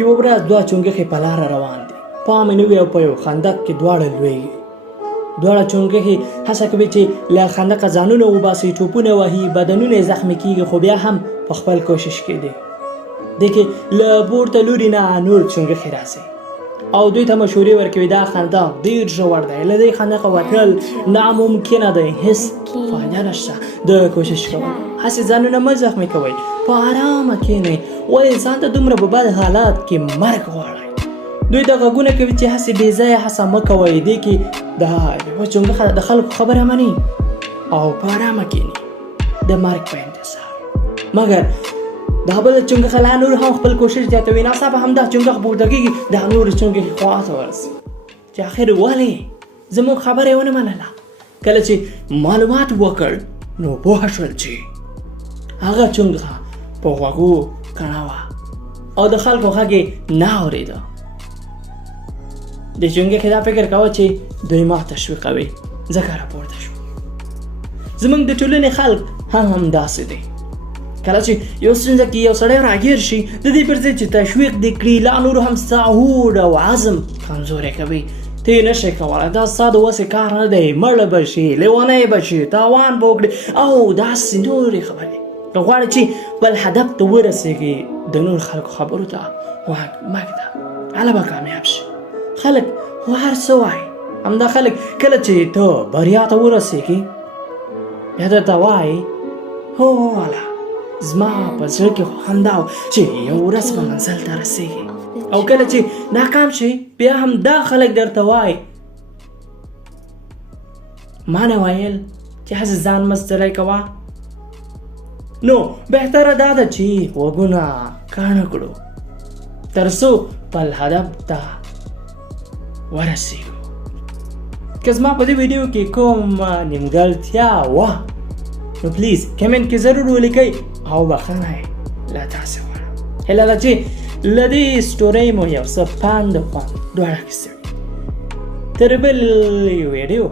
یوه ورځ دوه چونګښې په لاره روان دي. پام یې نه وي او په یو خندق کې دواړه لویږي. دواړه چونګښې هڅه کوي چې له خندقه ځانونه وباسي، ټوپونه وهي، بدنونه یې زخمي کېږي، خو بیا هم په خپل کوشش کې دی. دی کې له پورته لوري نه نور چونګښې راځي او دوی ته مشورې ورکوي دا خندق ډېر ژور دی، له دې خندقه وتل ناممکنه دی، هېڅ فایده نشته. د کوشش کوئ، هسې ځانونه مه زخمي کوئ، په ارامه کښېنئ، ولې ځان ته دومره په بد حالات کې مرګ غواړئ. دوی دا غږونه کوي چې هسې بې ځایه هڅه مه کوئ. دې کې د یوه چونګښه د خلکو خبره مني او په ارامه کښېني د مرګ په انتظار. مګر دا بله چونګښه لا نور هم خپل کوشش زیاتوي. ناڅاپه همدا چونګښ پورته کېږي، دا نورې چونګښې خواته ورځي چې آخر ولې زموږ خبره یې ونه منله. کله چې معلومات وکړ نو پوه شول چې هغه چونګښه په غوږو کڼه وه او د خلکو غږ یې نه اورېده. د چونګښې دا فکر کوه چې دوی ما تشویقوي، ځکه راپورته شو. زموږ د ټولنې خلک هم همداسې دی. کله چې یو ستونزه کې یو سړی راګیر شي، د دې پر ځای چې تشویق دې کړي، لا نور هم ستا هوډ او عزم کمزوری کوي. ته یې نشئ کولی، دا ستا د وسې کار نه دی، مړه به شي، لیونی به شي، تاوان به وکړي او داسې نورې خبرې. که غواړې چې بل هدف ته ورسېږي، د نور خلکو خبرو ته غوږ مه ږده، هله به کامیاب شي. خلک خو هر څه وایي. همدا خلک کله چې ته بریا ته ورسېږي بیا درته وایي هو والا زما په زړه کې خو همدا و چې یو ورځ به منزل ته رسېږي. او کله چې ناکام شي بیا هم دا خلک درته وایي ما نه ویل چې هسې ځان مستری کوه. نو بهتره دا ده چې غوږونه کاڼه کړو تر څو خپل هدف ته ورسېږو. که زما په دې ویډیو کې کوم نیمګړتیا وه نو پلیز کمنټ کې ضرور ولیکئ او بخښنه یې له تاسې غواړم. هیله ده چې له دې سټورۍ مو یو څه پند او خوند دواړه اخیستی وي. تر بلې ویډیو